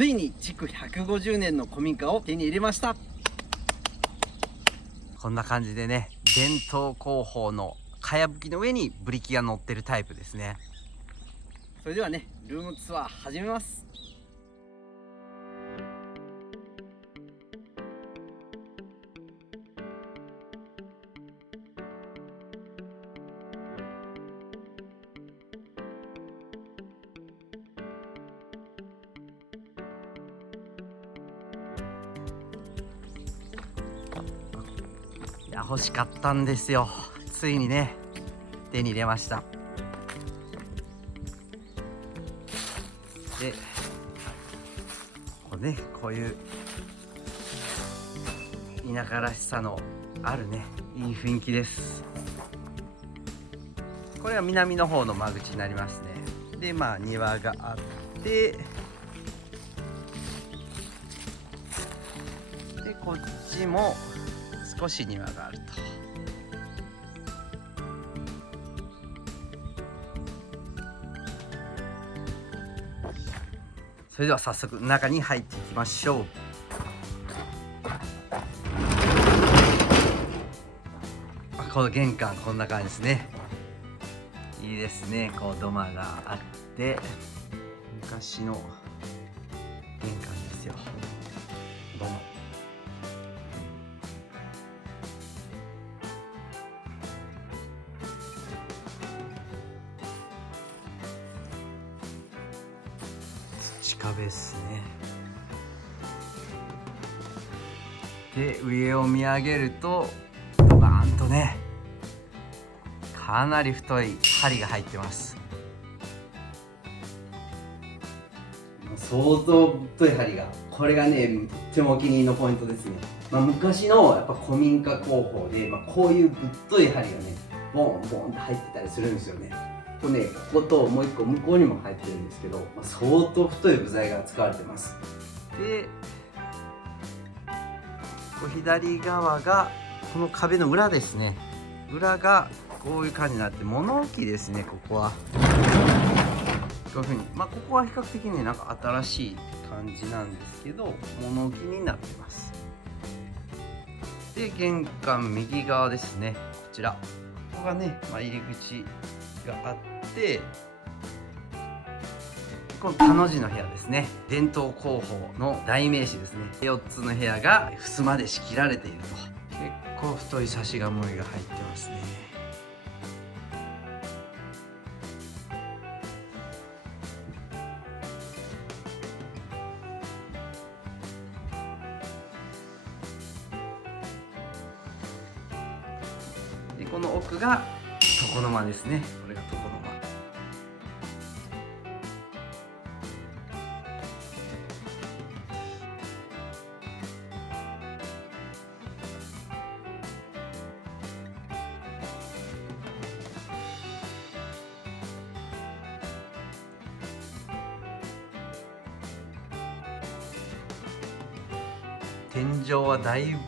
ついに築150年の古民家を手に入れました。こんな感じでね、伝統工法のかやぶきの上にブリキが乗ってるタイプですね。それではね、ルームツアー始めます。いや、欲しかったんですよ。ついにね、手に入れました。で、こういう田舎らしさのあるね、いい雰囲気です。これは南の方の間口になりますね。で、まあ庭があって、でこっちも少し庭があると。それでは早速中に入っていきましょう。この玄関こんな感じですね。いいですね。こう土間があって昔の玄関ですよ。土間。土壁ですね。で、上を見上げるとドバーンとね、かなり太い針が入ってます。相当太い針が、これがね、とってもお気に入りのポイントですね。昔のやっぱ古民家工法で、こういうぶっとい針がね、ボンボンって入ってたりするんですよね。ここね、ここともう一個向こうにも入ってるんですけど、相当太い部材が使われてます。で、左側がこの壁の裏ですね。裏がこういう感じになって物置ですね。ここはこういう風に、ここは比較的ね、なんか新しい感じなんですけど、物置になってます。で、玄関右側ですね。こちら、ここがね、入り口があって、この田の字の部屋ですね。伝統工法の代名詞ですね。4つの部屋が襖で仕切られていると。結構太い差しがもりが入ってますね。で、この奥が床の間ですね。これが床の間。天井はだいぶ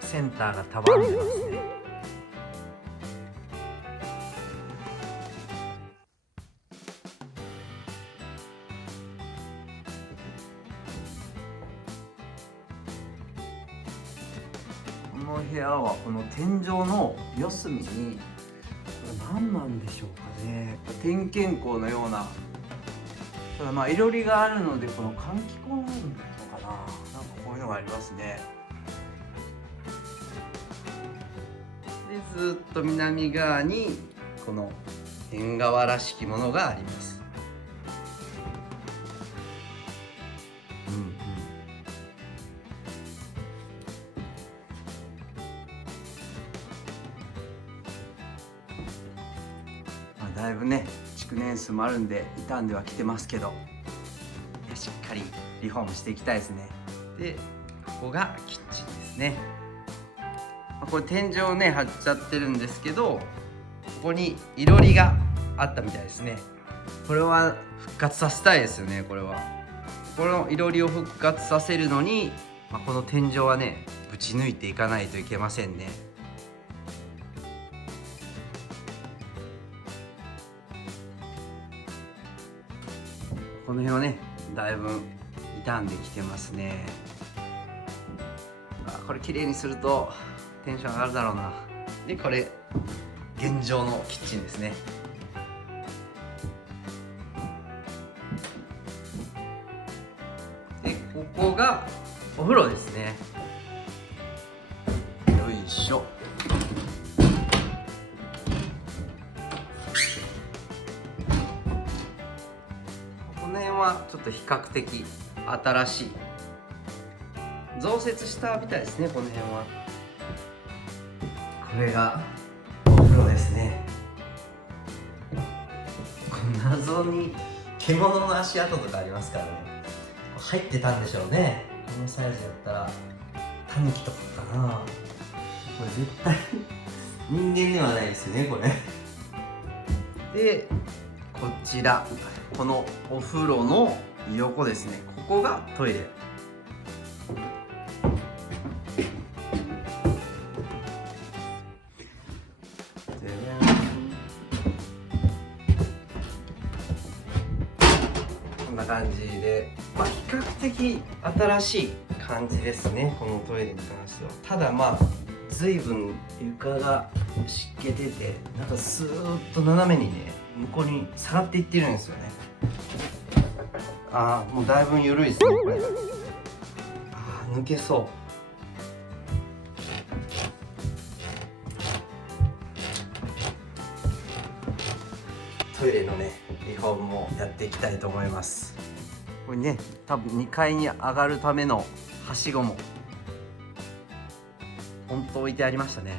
センターが束んでますね。この部屋はこの天井の四隅に、これ何なんでしょうかね。点検口のような、ただいろりがあるので、この換気口のかな、なんかこういうのがありますね。で、ずっと南側にこの縁側らしきものがあります。だいぶね、築年数もあるんで傷んではきてますけど、しっかりリフォームしていきたいですね。で、ここがキッチンですね。これ天井ね張っちゃってるんですけど、ここにいろりがあったみたいですね。これは復活させたいですよね。このいろりを復活させるのに、この天井はねぶち抜いていかないといけませんね。この辺はねだいぶ傷んできてますね。これ綺麗にするとテンション上がるだろうな。でこれ現状のキッチンですね。でここがお風呂ですね。よいしょ。この辺はちょっと比較的新しい、増設したみたいですね。この辺はこれがお風呂ですね。この謎に獣の足跡とかありますからね。入ってたんでしょうね。このサイズやったらタヌキとかかな。これ絶対人間ではないですよねこれ。でこちら、このお風呂の横ですね。ここがトイレ。こんな感じで、比較的新しい感じですね、このトイレに関しては。ただ随分床が湿気てて、なんかスーッと斜めにね向こうに下がっていってるんですよね。もうだいぶ緩いですねこれ。抜けそう。トイレのねリフォームもやっていきたいと思います。これね、多分2階に上がるためのはしごも本当置いてありましたね。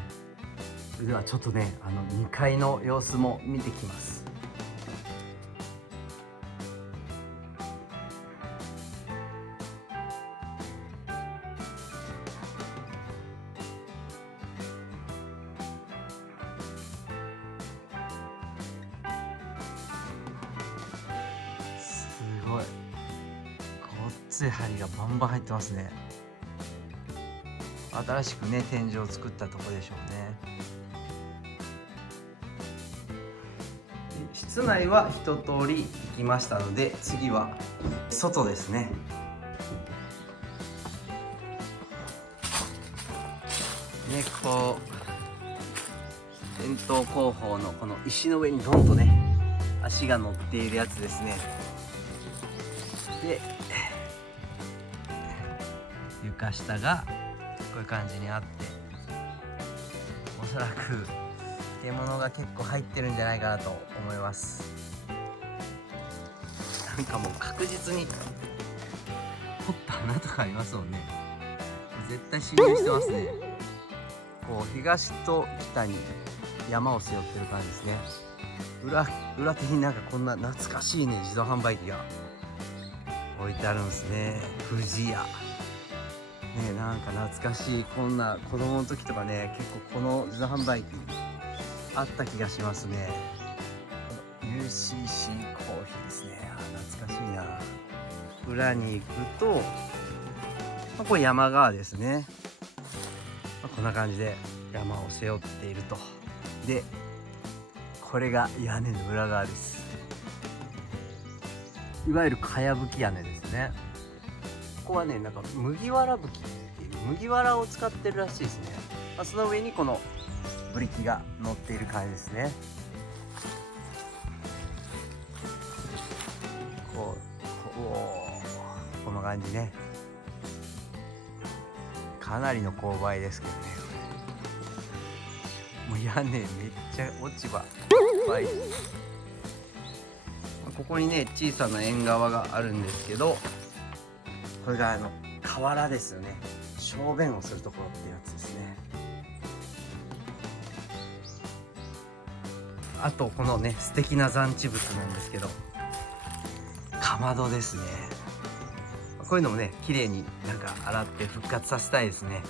それではちょっとね、2階の様子も見てきます。すごいごっつい針がバンバン入ってますね。新しくね天井を作ったとこでしょうね。室内は一通り行きましたので、次は外ですね。こう伝統工法のこの石の上にドンとね足が乗っているやつですね。で床下がこういう感じにあって、おそらく獣が結構入ってるんじゃないかなと思います。なんかもう確実に掘った穴とかありますもんね。絶対侵入してますね。こう東と北に山を背負ってる感じですね。裏手になんかこんな懐かしいね自動販売機が置いてあるんですね。富士屋ね、なんか懐かしい。こんな子供の時とかね、結構この自動販売機あった気がしますね。この UCC コーヒーですね。懐かしいな。裏に行くと、これ山側ですね。こんな感じで山を背負っていると。でこれが屋根の裏側です。いわゆるかやぶき屋根ですね。ここはね、なんか麦わらぶきっていう麦わらを使ってるらしいですね。その上にこのブリキが乗っている感じですね。この感じね。かなりの勾配ですけどね。もう屋根めっちゃ落ち葉いっぱい。ここにね小さな縁側があるんですけど、これが河原ですよね。小便をするところってやつですね。あとこのね素敵な残地物なんですけど、かまどですね。こういうのもね綺麗になんか洗って復活させたいですね。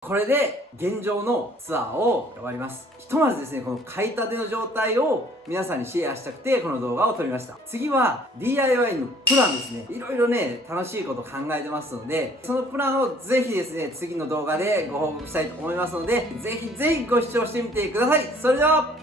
これで現状のツアーを終わります。ひとまずですね、この買いたての状態を皆さんにシェアしたくてこの動画を撮りました。次は DIY のプランですね。いろいろね楽しいこと考えてますので、そのプランをぜひですね次の動画でご報告したいと思いますので、ぜひぜひご視聴してみてください。それでは